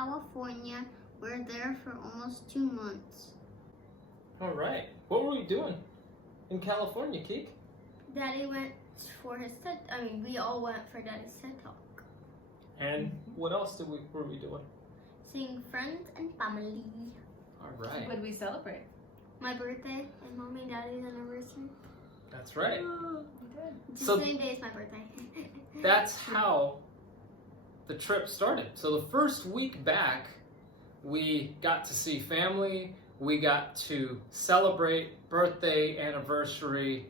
California. We're there for almost 2 months. All right. What were we doing in California, Keek? Daddy went for his we all went for Daddy's TED Talk. And what else were we doing? Seeing friends and family. All right. What did we celebrate? My birthday and Mommy and Daddy's anniversary. That's right. It's So- the same day as my birthday. That's how the trip started. So the first week back, we got to see family. We got to celebrate birthday, anniversary,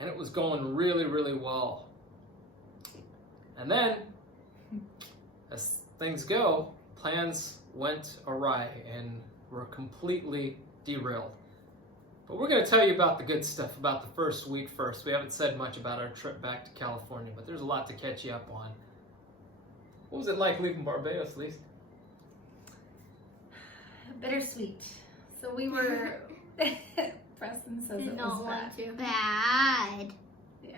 and it was going really, really well. And then, as things go, plans went awry and were completely derailed. But we're going to tell you about the good stuff about the first week first. We haven't said much about our trip back to California, but there's a lot to catch you up on. What was it like leaving Barbados, Lise? Bittersweet. So we were. Preston says it was bad. Bad. Yeah,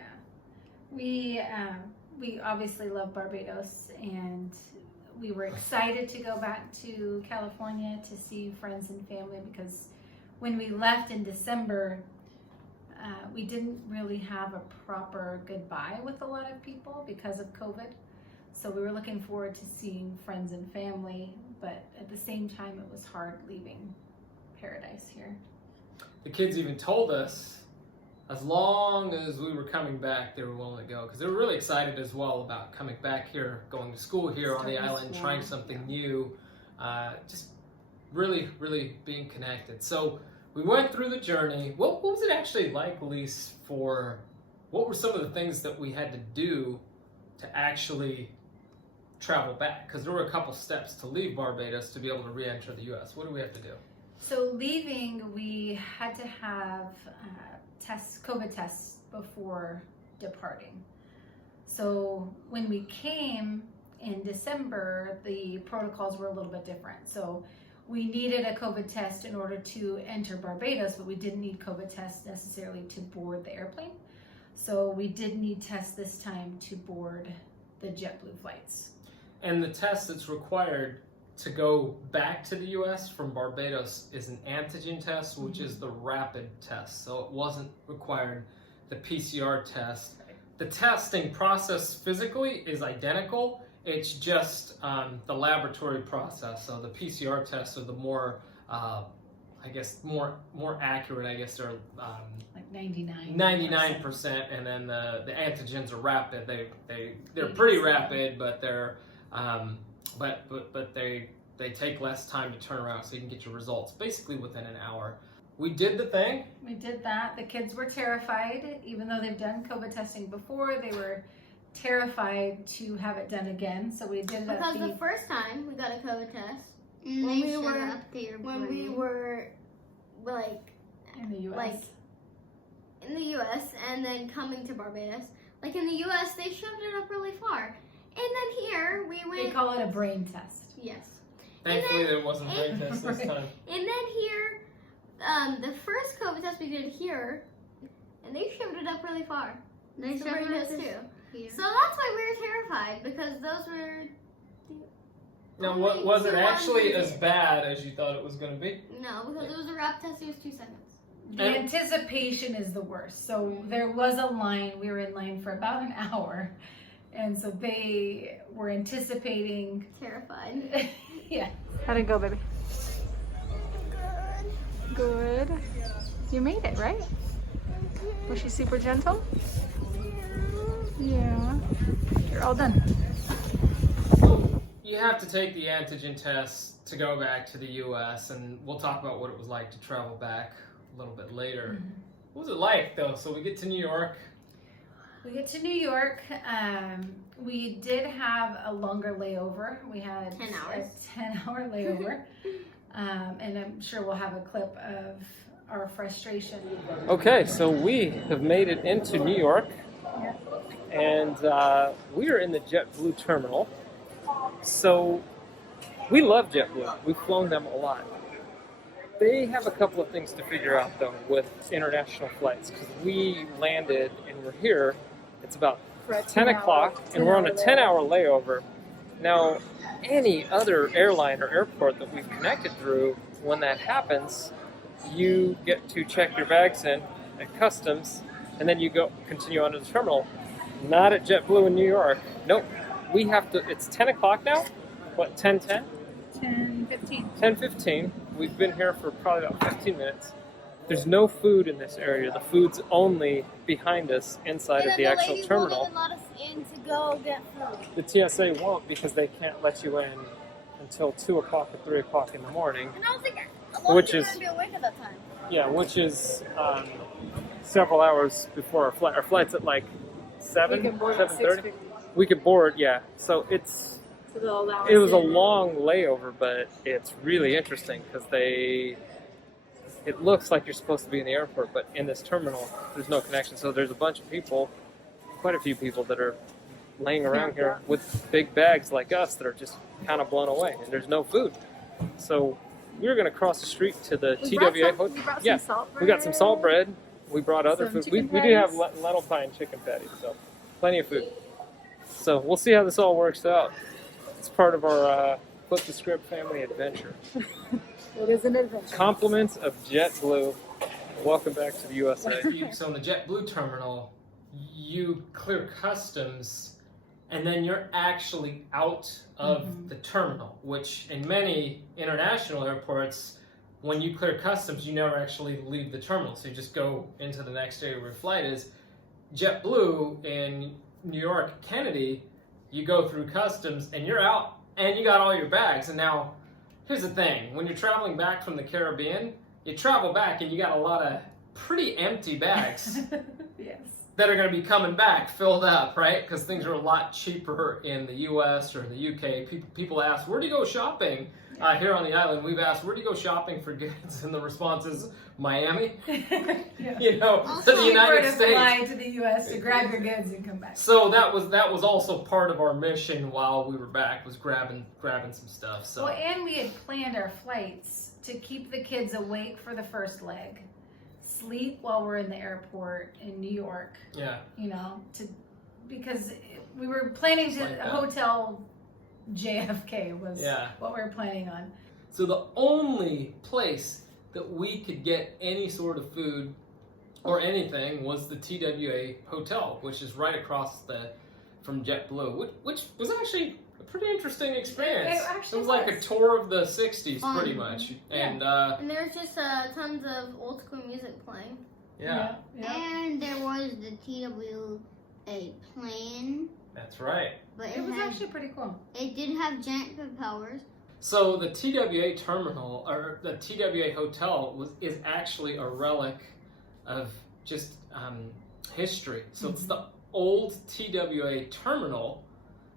we obviously love Barbados, and we were excited to go back to California to see friends and family, because when we left in December, we didn't really have a proper goodbye with a lot of people because of COVID. So we were looking forward to seeing friends and family, but at the same time, it was hard leaving paradise here. The kids even told us as long as we were coming back, they were willing to go, because they were really excited as well about coming back here, going to school here on the island, trying something new, just really, really being connected. So we went through the journey. What was it actually like, Lise, what were some of the things that we had to do to actually travel back? Because there were a couple steps to leave Barbados to be able to re-enter the U.S. What do we have to do? So leaving, we had to have COVID tests before departing. So when we came in December, the protocols were a little bit different. So we needed a COVID test in order to enter Barbados, but we didn't need COVID tests necessarily to board the airplane. So we did need tests this time to board the JetBlue flights. And the test that's required to go back to the U.S. from Barbados is an antigen test, which is the rapid test. So it wasn't required the PCR test. The testing process physically is identical. It's just the laboratory process. So the PCR tests are the more, more accurate. I guess they're Like 99%. 99%, and then the antigens are rapid. They're pretty rapid, but they're but they take less time to turn around, so you can get your results basically within an hour. We did the thing. We did that. The kids were terrified, even though they've done COVID testing before. They were terrified to have it done again, so we did it Because the first time we got a COVID test, when we were like in the U.S. like in the U.S. and then coming to Barbados. Like in the U.S., they shoved it up really far, and then here we went. They call it a brain test. Yes. Thankfully, there wasn't a brain test this time. And then here, the first COVID test we did here, and they shoved it up really far. They shoved it up too. Here. So that's why we were terrified, because those were. Now, was it actually as bad as you thought it was going to be? No, because it was a rapid test. It was 2 seconds. The anticipation is the worst. So there was a line. We were in line for about an hour. And so they were anticipating. Terrified. Yeah. How'd it go, baby? Good. Good. You made it, right? Was she super gentle? Yeah. You're all done. So you have to take the antigen test to go back to the U.S., and we'll talk about what it was like to travel back a little bit later. Mm-hmm. What was it like, though? So we get to New York. We get to New York. We did have a longer layover. We had 10 hours. A 10-hour layover. And I'm sure we'll have a clip of our frustration. Okay, so we have made it into New York. And we are in the JetBlue terminal. So we love JetBlue. We've flown them a lot. They have a couple of things to figure out, though, with international flights, because we landed and we're here. It's about 10 o'clock, and we're on a 10-hour layover. Now, any other airline or airport that we've connected through, when that happens, you get to check your bags in at customs, and then you go continue on to the terminal. Not at JetBlue in New York. Nope. We have to. It's 10 o'clock now. What? 10:10? 10:15. 10:15. We've been here for probably about 15 minutes. There's no food in this area. The food's only behind us inside of the actual terminal. Won't even let us in to go get food. The TSA won't because they can't let you in until 2 o'clock or 3 o'clock in the morning. And I was like, Which is- going to be awake at that time. Yeah, which is several hours before our flight. Our flight's at like 7, We can board at 7:30. 6:50. We could board, yeah. So it's So they'll allow us it was a in. long layover, but it's really interesting because it looks like you're supposed to be in the airport, but in this terminal, there's no connection. So there's a bunch of people, quite a few people that are laying around here with big bags like us that are just kind of blown away, and there's no food. So we were going to cross the street to the TWA hotel. We brought Yeah, some salt bread. we got some salt bread. We brought other Some food. We chicken do have patties. lentil pie and chicken patties, so plenty of food. So we'll see how this all works out. It's part of our Flip the Script family adventure. It is an adventure. Compliments of JetBlue. Welcome back to the U.S.A. So in the JetBlue terminal, you clear customs, and then you're actually out of the terminal, which in many international airports, when you clear customs, you never actually leave the terminal. So you just go into the next area where your flight is. JetBlue in New York, Kennedy, you go through customs, and you're out, and you got all your bags. And now, here's the thing. When you're traveling back from the Caribbean, you travel back, and you got a lot of pretty empty bags. Yes. That are going to be coming back filled up, right? Because things are a lot cheaper in the U.S. or the U.K. People ask, where do you go shopping? Here on the island, we've asked, where do you go shopping for goods? And the response is, Miami, Yeah. you know, Also, to the you United to States. fly to the U.S. to grab your goods and come back. So that was also part of our mission while we were back, was grabbing some stuff. So Well, and we had planned our flights to keep the kids awake for the first leg, sleep while we're in the airport in New York, yeah, you know, because we were planning to Like that. hotel JFK was Yeah. what we were planning on. So the only place that we could get any sort of food or anything was the TWA hotel, which is right across from JetBlue, which was actually a pretty interesting experience. It actually was like a was. tour of the 60s, Fun. pretty much. Yeah. And And there's just tons of old school music playing. yeah, And there was the TWA plane, that's right. but It was actually pretty cool. it did have giant propellers. So the TWA terminal, or the TWA hotel, is actually a relic of just history. So it's the old TWA terminal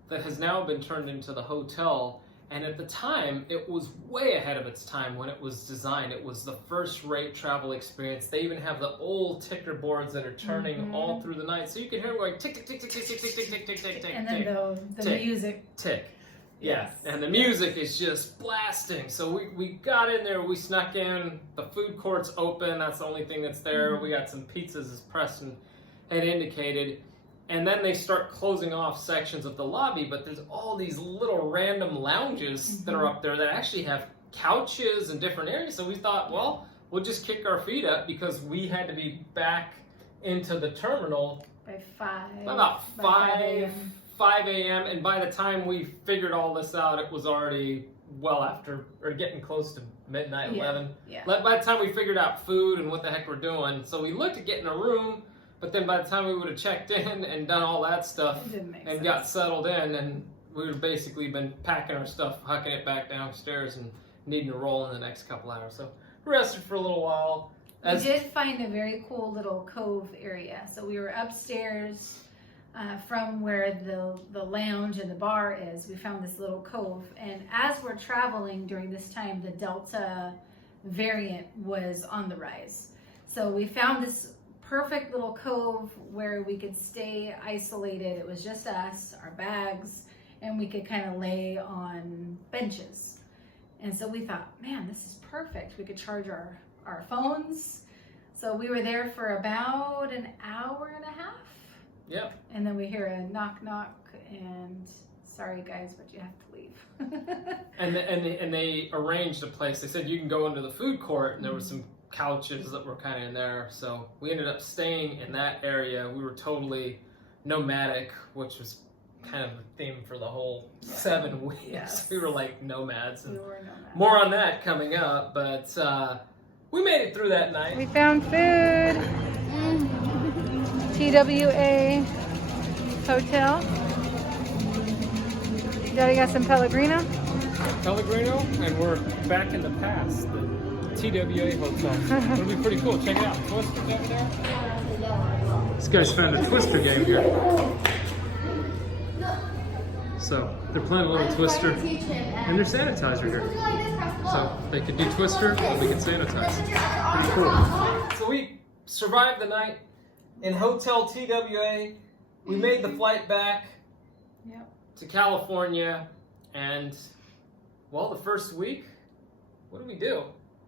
that has now been turned into the hotel. And at the time, it was way ahead of its time when it was designed. It was the first-rate travel experience. They even have the old ticker boards that are turning all through the night, so you can hear them going tick, tick, tick, tick, tick, tick, tick, tick, tick, tick, tick, tick, And then the tick. music. tick. Yeah, Yes. and the music is just blasting. So we got in there, we snuck in. The food court's open. That's the only thing that's there. We got some pizzas, as Preston had indicated. And then they start closing off sections of the lobby, but there's all these little random lounges that are up there that actually have couches and different areas. So we thought, well, we'll just kick our feet up because we had to be back into the terminal By 5. about by 5 a.m. 5 a.m. And by the time we figured all this out, it was already well after, or getting close to midnight, Yeah, 11. yeah. By the time we figured out food and what the heck we're doing, so we looked at getting a room, but then by the time we would have checked in and done all that stuff It didn't make and sense. got settled in, and we would have basically been packing our stuff, hucking it back downstairs, and needing to roll in the next couple hours. So we rested for a little while. We did find a very cool little cove area. So we were upstairs from where the lounge and the bar is. We found this little cove. And as we're traveling during this time, the Delta variant was on the rise. So we found this perfect little cove where we could stay isolated. It was just us, our bags, and we could kind of lay on benches. And so we thought, man, this is perfect. We could charge our phones. So we were there for about an hour and a half. Yep. And then we hear a knock knock, and sorry guys, but you have to leave. And they arranged a place. They said you can go into the food court, and there were some couches that were kind of in there. So we ended up staying in that area. We were totally nomadic, which was kind of the theme for the whole 7 weeks. Yes. We were like nomads. And We were nomads. more on that coming up, but we made it through that night. We found food. TWA Hotel. Daddy got some Pellegrino. Pellegrino, and we're back in the past, the TWA Hotel. It'll be pretty cool. Check it out. Twister's over there. This guy's found a Twister game here. So they're playing a little Twister, and there's sanitizer here. So they could do Twister, and we can sanitize. Pretty cool. So we survived the night in Hotel TWA. We made the flight back to California, and well, the first week, what did we do?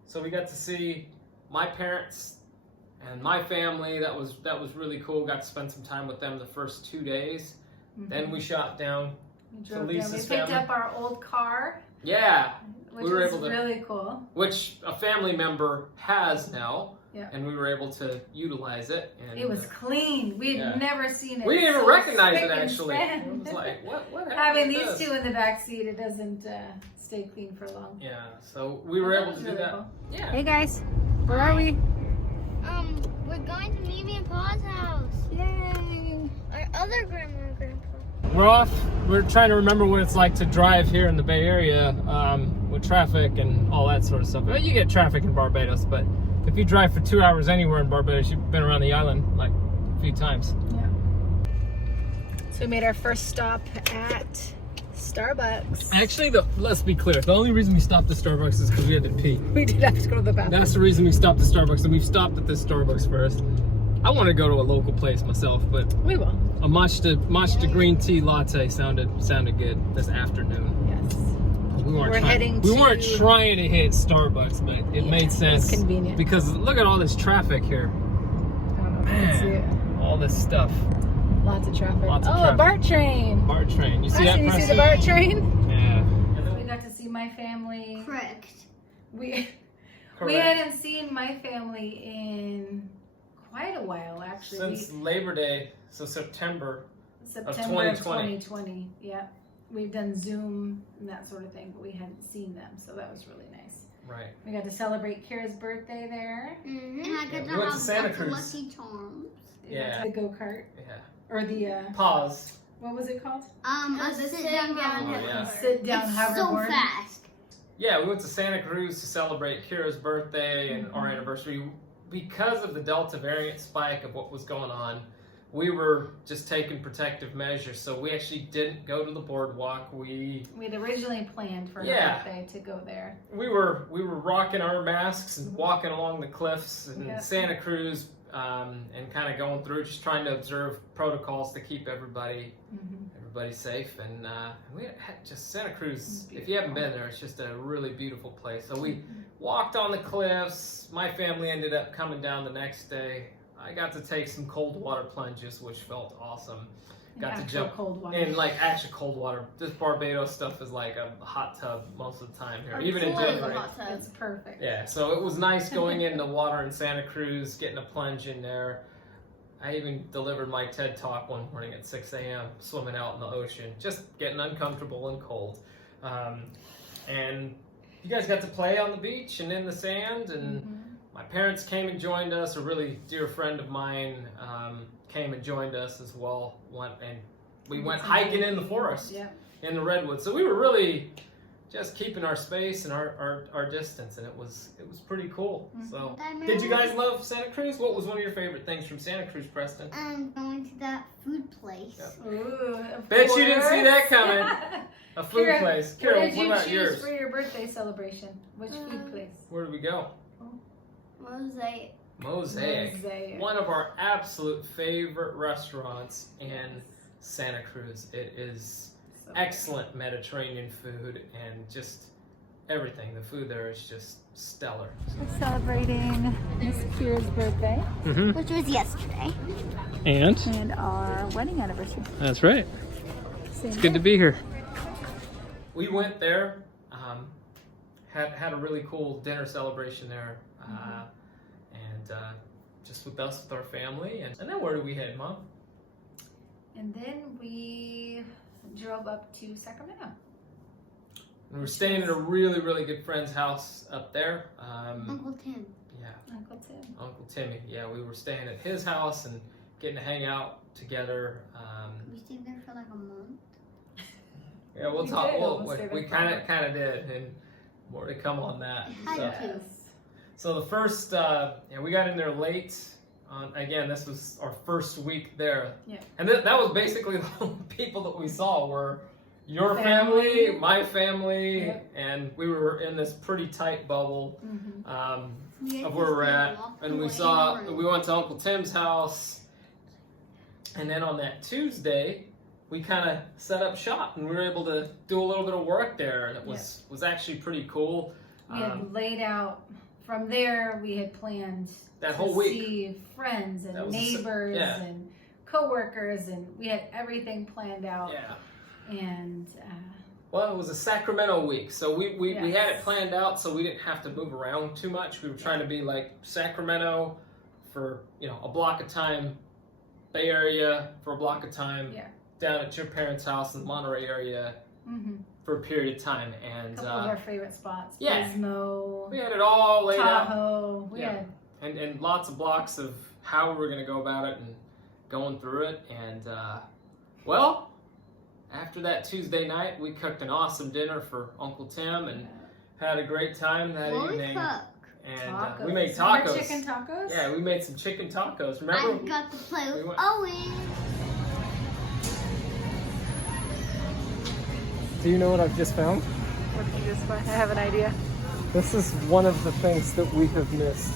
So we got to see my parents and my family. That was really cool. Got to spend some time with them the first 2 days. Then we shot down to Lisa's We picked family. up our old car. Yeah, Which we were was able to, really cool. which a family member has now. Yeah. And we were able to utilize it. And It was clean. We had never seen it. we didn't even so recognize it spick and actually. span. It was like, what happened Having with these this? two in the back seat, it doesn't stay clean for long. Yeah, so we were That able was to do really that. cool. Yeah. Hey guys, where are we? We're going to Mimi and Pa's house. Yay! Our other grandma and grandpa. We're off. We're trying to remember what it's like to drive here in the Bay Area with traffic and all that sort of stuff. Well, you get traffic in Barbados, but if you drive for 2 hours anywhere in Barbados, you've been around the island like a few times. Yeah. So we made our first stop at Starbucks. Actually, let's be clear. The only reason we stopped at Starbucks is because we had to pee. We did have to go to the bathroom. That's the reason we stopped at Starbucks, and we've stopped at this Starbucks first. I want to go to a local place myself, but We will. a matcha green tea latte sounded good this afternoon. Yes. We weren't We're heading we weren't to- trying to hit Starbucks, but it made sense. It's convenient. Because look at all this traffic here. I don't know if you can see it. All this stuff. Lots of traffic. Lots of oh, traffic. a BART train. BART train. You see Preston, that, you see Preston? the BART train? Yeah. We got to see my family. Correct. We Correct. hadn't seen my family in quite a while, actually. Since Labor Day, so September. September 2020. 2020. Yeah. We've done Zoom and that sort of thing, but we hadn't seen them, so that was really nice. Right. We got to celebrate Kira's birthday there. And I got we to went to have Santa lots of Cruz. Lucky Charms. Yeah. The go-kart. Yeah. Or the, Pause. what was it called? A the sit-down sit-down hoverboard. yeah. Sit-down It's hoverboard. so fast. Yeah, we went to Santa Cruz to celebrate Kira's birthday and our anniversary. Because of the Delta variant spike of what was going on, we were just taking protective measures. So we actually didn't go to the boardwalk. We'd originally planned for her Yeah. birthday to go there. We were rocking our masks and walking along the cliffs in Yeah. Santa Cruz and kind of going through, just trying to observe protocols to keep everybody safe. And we had just Santa Cruz. If you haven't been there, it's just a really beautiful place. So we walked on the cliffs. My family ended up coming down the next day. I got to take some cold water plunges, which felt awesome. Got to jump cold water. in like actual cold water. This Barbados stuff is like a hot tub most of the time here, Our even in pool is a January. hot tub. It's perfect. Yeah, so it was nice going in the water in Santa Cruz, getting a plunge in there. I even delivered my TED Talk one morning at 6 a.m., swimming out in the ocean, just getting uncomfortable and cold. And you guys got to play on the beach and in the sand, and my parents came and joined us. A really dear friend of mine came and joined us as well. And we went hiking in the forest, in the redwoods. So we were really just keeping our space and our distance, and it was pretty cool. So, did you guys love Santa Cruz? What was one of your favorite things from Santa Cruz, Preston? Going to that food place. Yeah. Ooh, of Bet you didn't see course. that coming. A food Kira, place. What Kira, did what you about choose yours? for your birthday celebration? Which food place? Where did we go? Mosaic. Mosaic. Mosaic. One of our absolute favorite restaurants in Santa Cruz. It is So excellent Mediterranean food and just everything. The food there is just stellar. We're celebrating Miss Kira's birthday Which was yesterday. And and our wedding anniversary. that's right. Same It's good to be here. we went there, had a really cool dinner celebration there, and just with us, with our family. And then where do we head, Mom? And then we drove up to Sacramento. We were staying at a really, really good friend's house up there. Uncle Tim. Yeah, Uncle Tim. Uncle Timmy. Yeah, we were staying at his house and getting to hang out together. We stayed there for like a month. Yeah, we'll We talk. did Well, almost stay there we for kind of did, and more to come on that. Had So, to. so the first, we got in there late. Again, this was our first week there. Yeah. And that was basically the only people that we saw were your family, my family, Yep. and we were in this pretty tight bubble Mm-hmm. of where we're at. And we went to Uncle Tim's house. And then on that Tuesday, we kind of set up shop and we were able to do a little bit of work there. And it was actually pretty cool. We had laid out, from there we had planned that to whole week. see friends That and was neighbors yeah. and co-workers, and we had everything planned out. Yeah. And Well, it was a Sacramento week, so we had Yes. it planned out so we didn't have to move around too much. We were trying to be like Sacramento for, a block of time, Bay Area for a block of time, down at your parents' house in the Monterey area for a period of time. And a couple of our favorite spots. yeah. Pismo, we had it all laid out. Tahoe. We Yeah. had And lots of blocks of how we were going to go about it and going through it. And, after that Tuesday night, we cooked an awesome dinner for Uncle Tim and had a great time that evening. And tacos. we made Remember tacos. chicken tacos? Yeah, we made some chicken tacos. Remember? I got to play with we went- Owen. Do you know what I've just found? What did you just find? I have an idea. This is one of the things that we have missed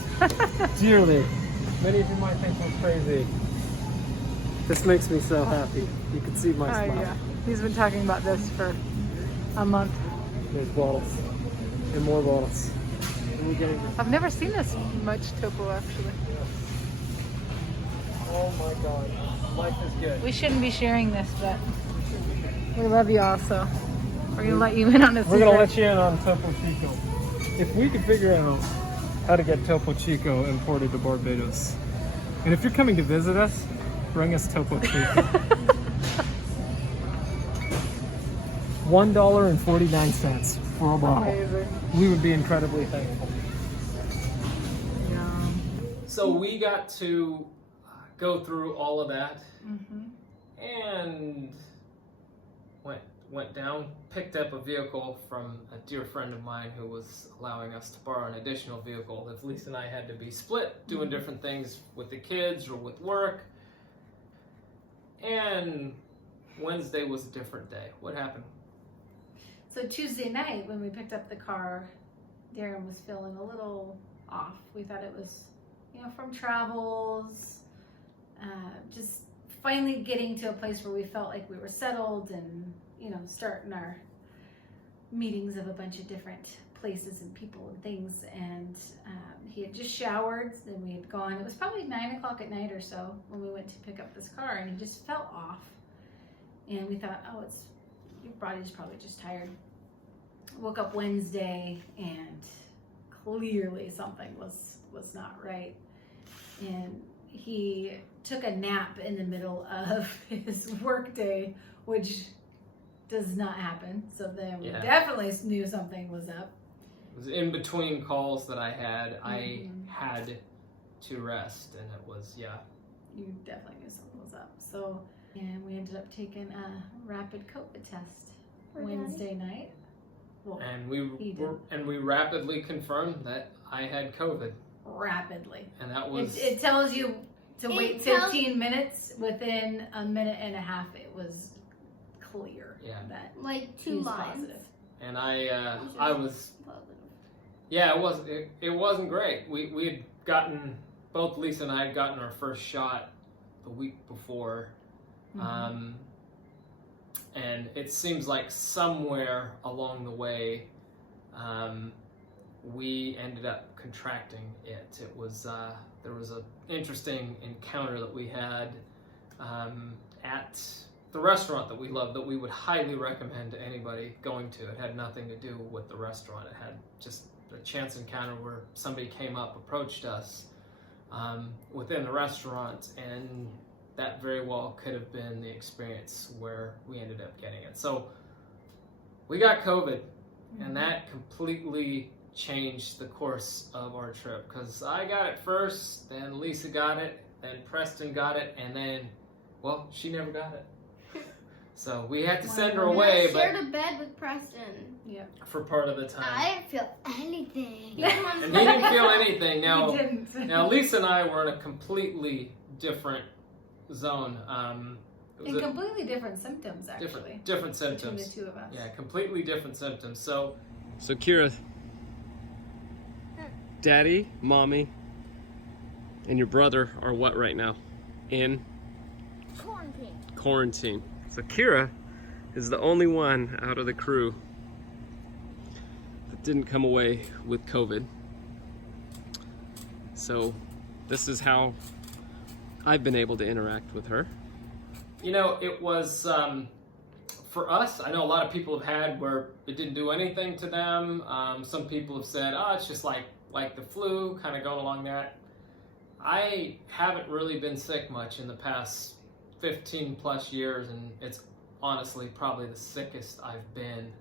dearly. Many of you might think we're crazy. This makes me so happy. You can see my smile. Yeah. He's been talking about this for a month. There's bottles. And more bottles. And we're getting this. I've never seen this much topo actually. Oh my god. Life is good. We shouldn't be sharing this, but we love you all, so we're gonna let you in on this. We're gonna let you in on Topo Chico. If we could figure out how to get Topo Chico imported to Barbados, and if you're coming to visit us, bring us Topo Chico. $1.49 for a bottle. Amazing. We would be incredibly thankful. Yeah. So we got to go through all of that and went down, picked up a vehicle from a dear friend of mine who was allowing us to borrow an additional vehicle if Lisa and I had to be split doing different things with the kids or with work. And Wednesday was a different day. What happened? So Tuesday night when we picked up the car, Darren was feeling a little off. We thought it was, from travels, just finally getting to a place where we felt like we were settled and, starting our meetings of a bunch of different places and people and things. And he had just showered and we had gone. It was probably 9 o'clock at night or so when we went to pick up this car, and he just felt off. And we thought, your body's probably just tired. Woke up Wednesday and clearly something was not right. And he took a nap in the middle of his work day, which does not happen. So then we definitely knew something was up. It was in between calls that I had. I had to rest, and it was, You definitely knew something was up. So, and we ended up taking a rapid COVID test Wednesday night. Well, and we rapidly confirmed that I had COVID. Rapidly. And that was... It tells you to wait 15 minutes. Within a minute and a half, it was clear that like 2 he was lines. positive. And I was... Yeah, it wasn't great. We had gotten... Both Lisa and I had gotten our first shot the week before. And it seems like somewhere along the way, we ended up contracting it. It was there was an interesting encounter that we had at the restaurant that we loved, that we would highly recommend to anybody going to. It had nothing to do with the restaurant. It had just a chance encounter where somebody came up, approached us within the restaurant, and that very well could have been the experience where we ended up getting it. So we got COVID, and that completely changed the course of our trip, because I got it first, then Lisa got it, then Preston got it, and then, well, she never got it. So we had to send her away, but shared a bed with Preston. Yeah. for part of the time. I didn't feel anything. And he didn't feel anything. Now, We didn't. now Lisa and I were in a completely different zone. It was And completely different symptoms, actually. different Between symptoms. the two of us. Yeah, completely different symptoms. So Kira, Daddy, Mommy, and your brother are what right now? In quarantine. So Kira is the only one out of the crew that didn't come away with COVID. So this is how I've been able to interact with her. you know, it was for us. I know a lot of people have had where it didn't do anything to them. Some people have said, "Oh, it's just like the flu," kind of going along that. I haven't really been sick much in the past 15 plus years, and it's honestly probably the sickest I've been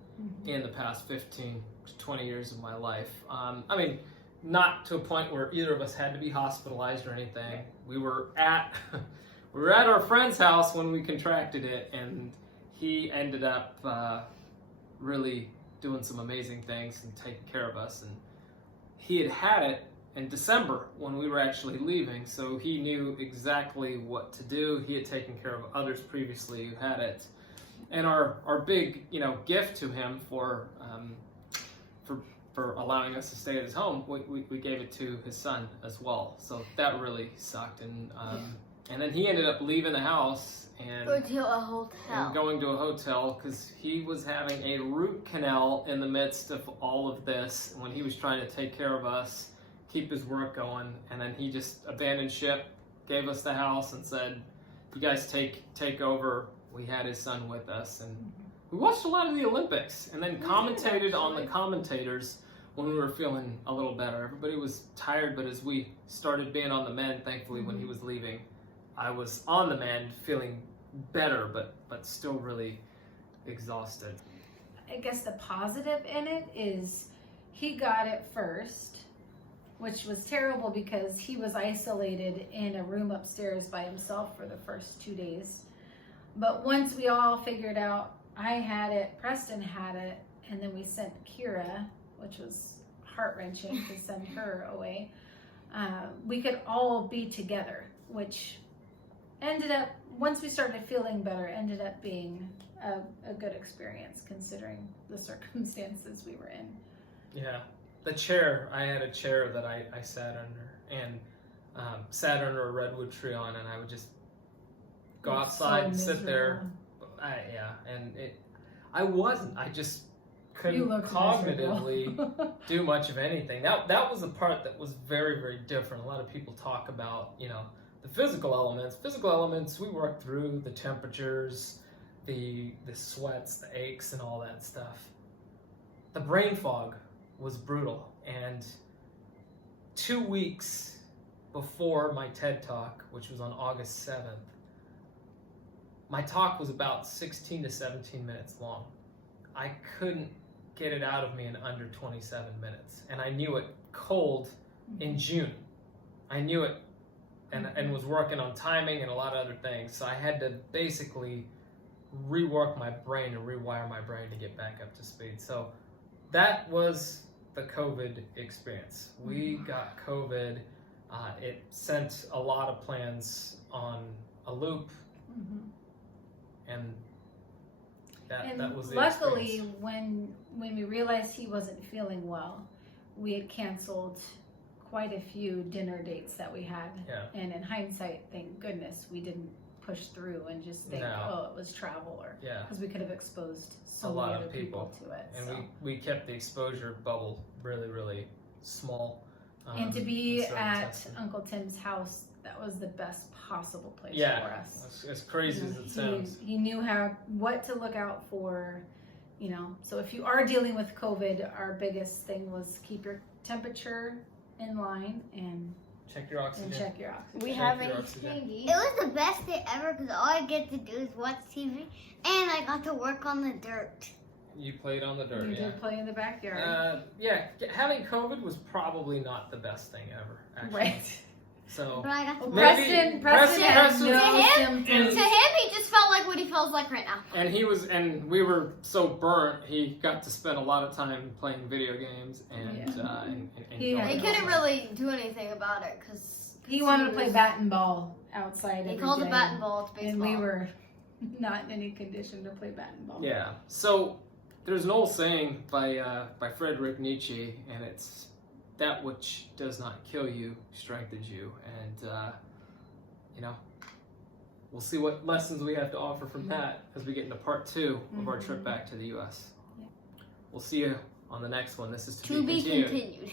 in the past 15 to 20 years of my life. I mean, not to a point where either of us had to be hospitalized or anything. We were at our friend's house when we contracted it, and he ended up really doing some amazing things and taking care of us. And he had it in December when we were actually leaving, so he knew exactly what to do. He had taken care of others previously who had it. And our big, gift to him for allowing us to stay at his home, we gave it to his son as well. So that really sucked. And then he ended up leaving the house and going to a hotel because he was having a root canal in the midst of all of this when he was trying to take care of us, keep his work going. And then he just abandoned ship, gave us the house, and said, "You guys take over." We had his son with us, and we watched a lot of the Olympics, and then commentated on the commentators when we were feeling a little better. Everybody was tired, but as we started being on the mend, thankfully, when he was leaving, I was on the mend, feeling better, but still really exhausted. I guess the positive in it is he got it first, which was terrible because he was isolated in a room upstairs by himself for the first 2 days. But once we all figured out, I had it, Preston had it, and then we sent Kira, which was heart-wrenching to send her away. We could all be together, which ended up, once we started feeling better, ended up being a good experience considering the circumstances we were in. Yeah. The chair, I had a chair that I sat under, and sat under a redwood tree on, and I would just go outside and sit there. I just couldn't cognitively do much of anything. That was the part that was very, very different. A lot of people talk about, the physical elements. Physical elements, we worked through the temperatures, the sweats, the aches, and all that stuff. The brain fog was brutal. And 2 weeks before my TED Talk, which was on August 7th, my talk was about 16 to 17 minutes long. I couldn't get it out of me in under 27 minutes. And I knew it cold in June. I knew it and was working on timing and a lot of other things. So I had to basically rework my brain and rewire my brain to get back up to speed. So that was the COVID experience. We got COVID. It sent a lot of plans on a loop. And that was the luckily, experience. when we realized he wasn't feeling well, we had canceled quite a few dinner dates that we had. Yeah. And in hindsight, thank goodness we didn't push through and just think, oh, it was travel, or because we could have exposed so many other people to it. And we kept the exposure bubble really, really small. And to be started at testing. Uncle Tim's house, that was the best possible place Yeah, for us. as crazy as it sounds. He knew what to look out for, you know. So if you are dealing with COVID, our biggest thing was keep your temperature in line and Check your oxygen. check your oxygen. We Check have your a oxygen. thingy. It was the best day ever because all I get to do is watch TV and I got to work on the dirt. You played on the dirt, You yeah. did play in the backyard. Yeah, having COVID was probably not the best thing ever, actually. Right. So, But I got to Maybe Preston had Preston- no To symptoms. To him, he just felt like what he feels like right now. and we were so burnt, he got to spend a lot of time playing video games and He going had- He outside. couldn't really do anything about it because He wanted to play bat and ball outside He every called the day. bat and ball. It's baseball. And we were not in any condition to play bat and ball. Yeah. So there's an old saying by Friedrich Nietzsche, and it's that which does not kill you strengthens you. And you know, we'll see what lessons we have to offer from that as we get into part 2 of our trip back to the U.S. Yeah. We'll see you on the next one. This is To be continued.